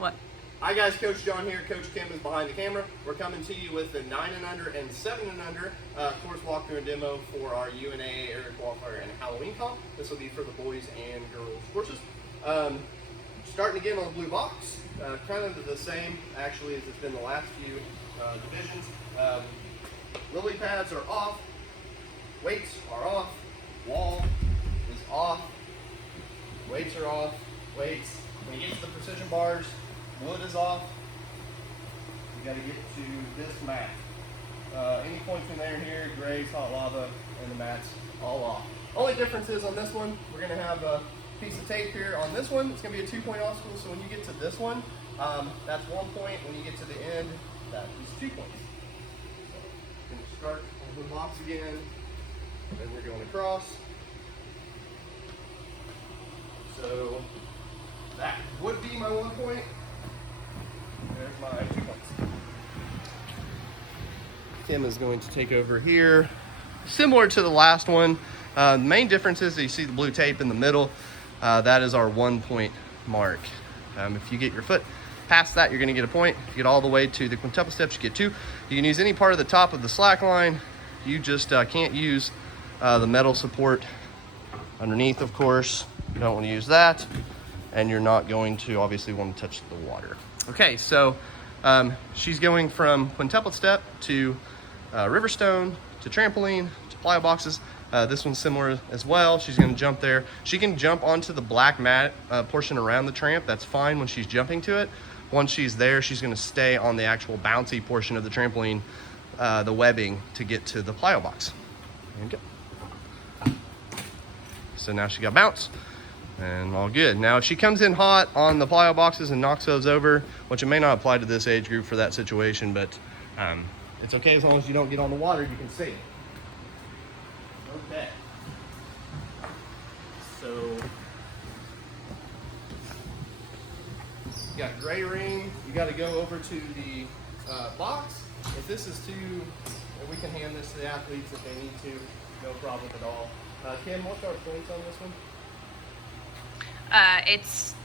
What? Hi guys, Coach John here. Coach Kim is behind the camera. We're coming to you with the 9 and under and 7 and under course walkthrough and demo for our UNAA Area Qualifier and Halloween comp. This will be for the boys and girls courses. Starting again on the blue box, kind of the same actually as it's been the last few divisions. Lily pads are off, weights are off, wall is off, weights are off, weights. When you get to the precision bars, wood is off. You got to get to this mat. Any points in there and here, gray, hot lava, and the mats all off. Only difference is on this one, we're going to have a piece of tape here. On this one, it's going to be a 2-point obstacle. So when you get to this one, that's 1 point. When you get to the end, that is 2 points. So we're going to start on the box again. Then we're going across. So that would be my 1 point. There's my 2 points. Kim is going to take over here. Similar to the last one. The main difference is that you see the blue tape in the middle. That is our 1 point mark. If you get your foot past that, you're going to get a point. If you get all the way to the quintuple steps, you get 2. You can use any part of the top of the slack line. You just can't use the metal support underneath, of course. You don't want to use that. And you're not going to obviously want to touch the water. Okay, so she's going from quintuple step to riverstone to trampoline to plyo boxes. This one's similar as well. She's going to jump there. She can jump onto the black mat portion around the tramp. That's fine when she's jumping to it. Once she's there, she's going to stay on the actual bouncy portion of the trampoline, the webbing, to get to the plyo box. There you go. So now she got bounce. And all good. Now, if she comes in hot on the plyo boxes and knocks those over, which it may not apply to this age group for that situation, but it's okay as long as you don't get on the water, you can see. Okay. So, you got gray ring. You got to go over to the box. If this is too, we can hand this to the athletes if they need to. No problem at all. Kim, what's our points on this one? It's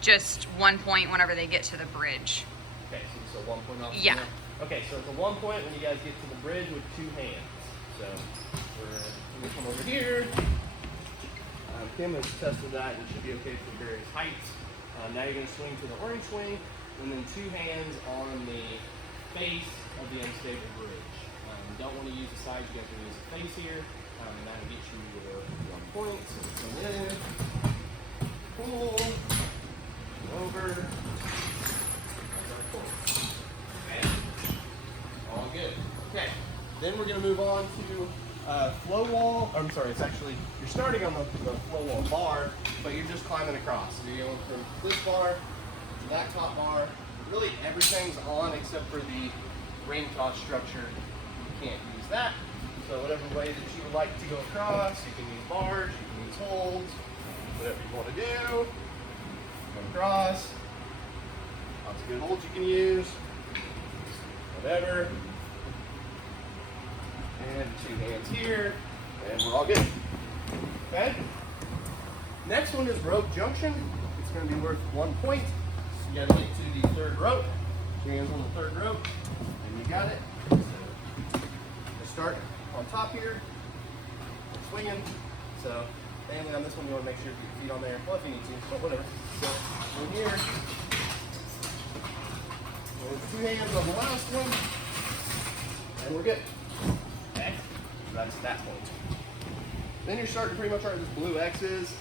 just 1 point whenever they get to the bridge. Okay, so 1 point off. Yeah. Okay, so it's a 1 point when you guys get to the bridge with 2 hands. So we're going to come over here. Kim has tested that and should be okay for various heights. Now you're going to swing to the orange swing, and then 2 hands on the face of the unstable bridge. You don't want to use the sides, you guys can use the face here, and that'll get you your 1 point. So come in, pull, over, that's our point. Okay, all good. Okay, then we're going to move on to flow wall. I'm sorry, it's actually, you're starting on the flow wall bar, but you're just climbing across. So you're going from this bar to that top bar. Really everything's on except for the ring toss structure. You can't use that. So whatever way that you would like to go across, you can use bars, you can use holds, whatever you want to do. Go across. Lots of good holds you can use. Whatever. And 2 hands here, and we're all good. Okay? Next one is rope junction. It's going to be worth 1 point. So you got to get to the 3rd rope. 2 hands on the 3rd rope, and you got it. So just start on top here, swinging. So mainly on this one, you want to make sure you get your feet on there. Well, if you need to, but whatever. So in here, with 2 hands on the last one, and we're good. Okay, so that's that point. Then you're starting pretty much where this blue X is.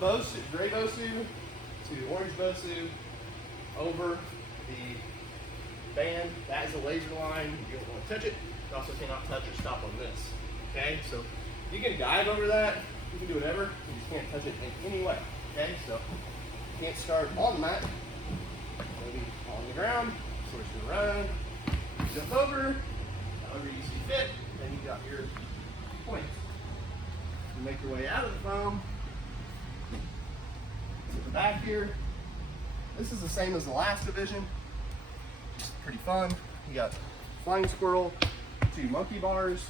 Bosu, gray Bosu to orange Bosu over the band. That is a laser line. You don't want to touch it. You also cannot touch or stop on this. Okay, so you can dive over that. You can do whatever. You just can't touch it in any way. Okay, so you can't start on the mat. Maybe on the ground. So we're just gonna run, jump over. However you see fit, then you got your points. You make your way out of the foam to the back here. This is the same as the last division. Just pretty fun. You got flying squirrel, 2 monkey bars.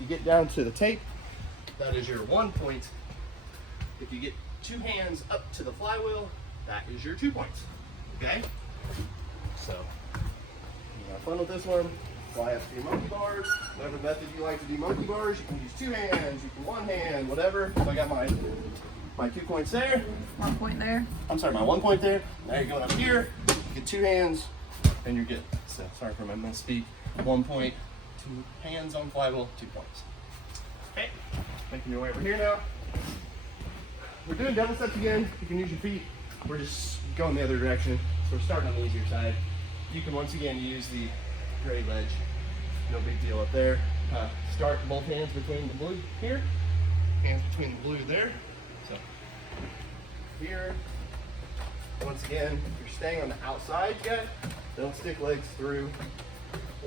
You get down to the tape, that is your 1 point. If you get 2 hands up to the flywheel, that is your 2 points. Okay? So, you have fun with this one. Fly up to your monkey bars. Whatever method you like to do monkey bars, you can use 2 hands, you can 1 hand, whatever. So I got my 2 points there. 1 point there. I'm sorry, my 1 point there. Now you're going up here, you get 2 hands, and you're good. So sorry for my misspeak. 1 point, 2 hands on flywheel, 2 points. Okay, making your way over here now. We're doing double steps again. You can use your feet. We're just going the other direction. So we're starting on the easier side. You can once again use the gray ledge. No big deal up there. Start both hands between the blue here. Hands between the blue there. So here. Once again, if you're staying on the outside yet, don't stick legs through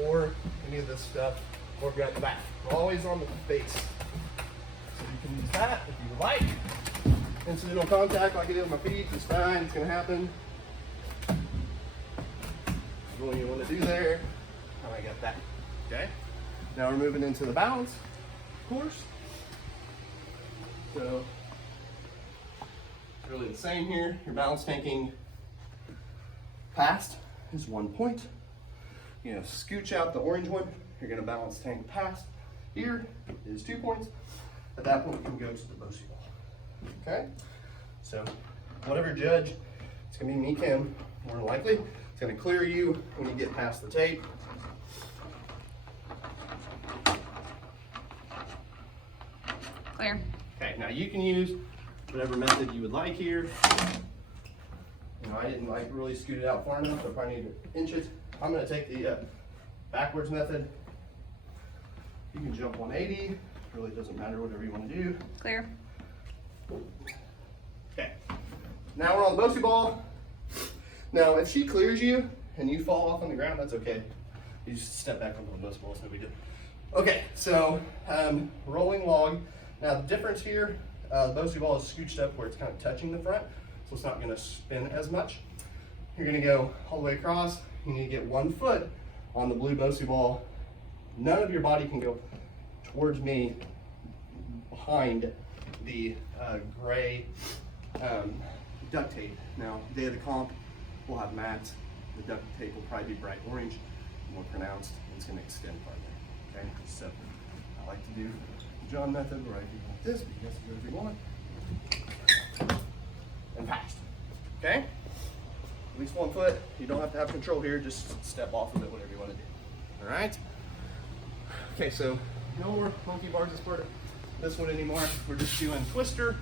or any of this stuff or grab the back. We're always on the base. So you can use that if you like. Incidental contact like I did with my feet is fine, it's gonna happen. What you want to do there. Oh, I got that. Okay. Now we're moving into the balance course. So really the same here. Your balance tanking past is 1 point. You know, scooch out the orange one. You're gonna balance tank past. Here is 2 points. At that point, you can go to the Bosu ball. Okay. So whatever judge, it's gonna be me, Kim, more than likely. It's gonna clear you when you get past the tape. Clear. Okay, now you can use whatever method you would like here. You know, I didn't like really scoot it out far enough, so I probably need to inch it. I'm gonna take the backwards method. You can jump 180, really doesn't matter, whatever you wanna do. Clear. Okay, now we're on the Bosu ball. Now, if she clears you and you fall off on the ground, that's okay. You just step back onto the Bosu ball, it's no big deal. Okay, so rolling log. Now the difference here, the Bosu ball is scooched up where it's kind of touching the front, so it's not gonna spin as much. You're gonna go all the way across. You need to get 1 foot on the blue Bosu ball. None of your body can go towards me behind the gray duct tape. Now, day of the comp, we'll have mats. The duct tape will probably be bright orange, more pronounced, and it's gonna extend farther, okay? So, I like to do the John method where I do like this, but you guys can do whatever you want. And passed, okay? At least 1 foot. You don't have to have control here, just step off of it, whatever you wanna do, all right? Okay, so no more monkey bars as part of this one anymore. We're just doing twister.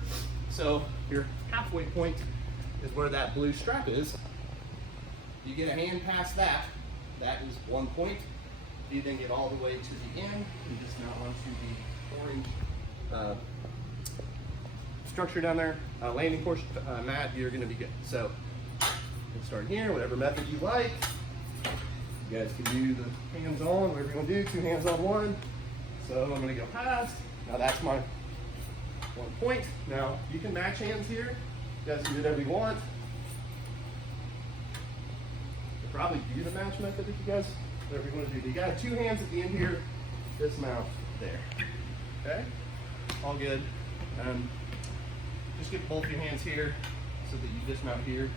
So your halfway point is where that blue strap is. You get a hand past that, that is 1 point. You then get all the way to the end and just mount onto the orange structure down there, landing portion, mat, you're gonna be good. So we'll start here, whatever method you like. You guys can do the hands on, whatever you want to do, 2 hands on 1. So I'm gonna go past. Now that's my 1 point. Now you can match hands here. You guys can do whatever you want. You'll probably do the match method if you guys, whatever you want to do. You got 2 hands at the end here, dismount there. Okay? All good. Just get both your hands here so that you dismount here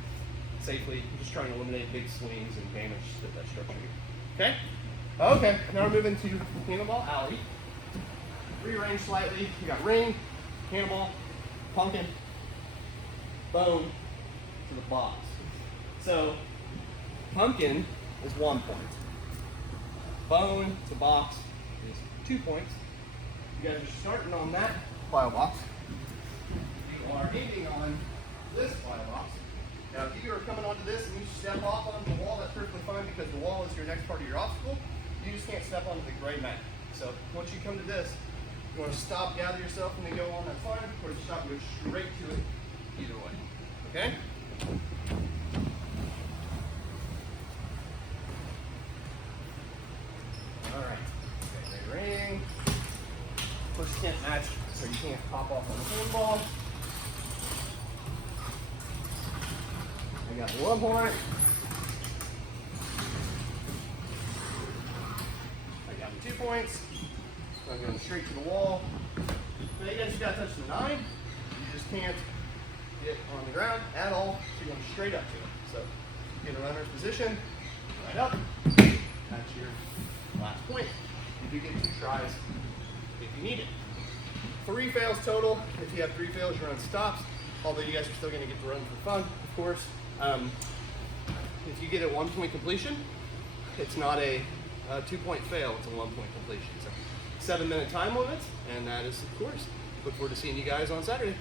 safely. I'm just trying to eliminate big swings and damage to that structure here. Okay? Okay, now we're moving to handlebar alley. Rearrange slightly. You got ring, handlebar, pumpkin, bone to the box. So pumpkin is 1 point. Bone to box is 2 points. You guys are starting on that file box. You are aiming on this file box. Now, if you are coming onto this and you step off onto the wall, that's perfectly fine because the wall is your next part of your obstacle. You just can't step onto the gray mat. So once you come to this, you want to stop, gather yourself, and then go on, that's fine. Or just stop, go straight to it, either way. Okay? All right. Okay, ring. Push can't match, so you can't pop off on the handball. I got 1 point. I got 2 points. So I'm going straight to the wall. So you guys just got to touch the 9. You just can't get on the ground at all. So you're going straight up to it. So get a runner's position, right up. That's your last point. You do get 2 tries if you need it. 3 fails total. If you have 3 fails, your run stops. Although you guys are still going to get to run for fun, of course. If you get a 1-point completion, it's not a 2-point fail, it's a 1-point completion. So 7-minute time limits, and that is the course. Look forward to seeing you guys on Saturday.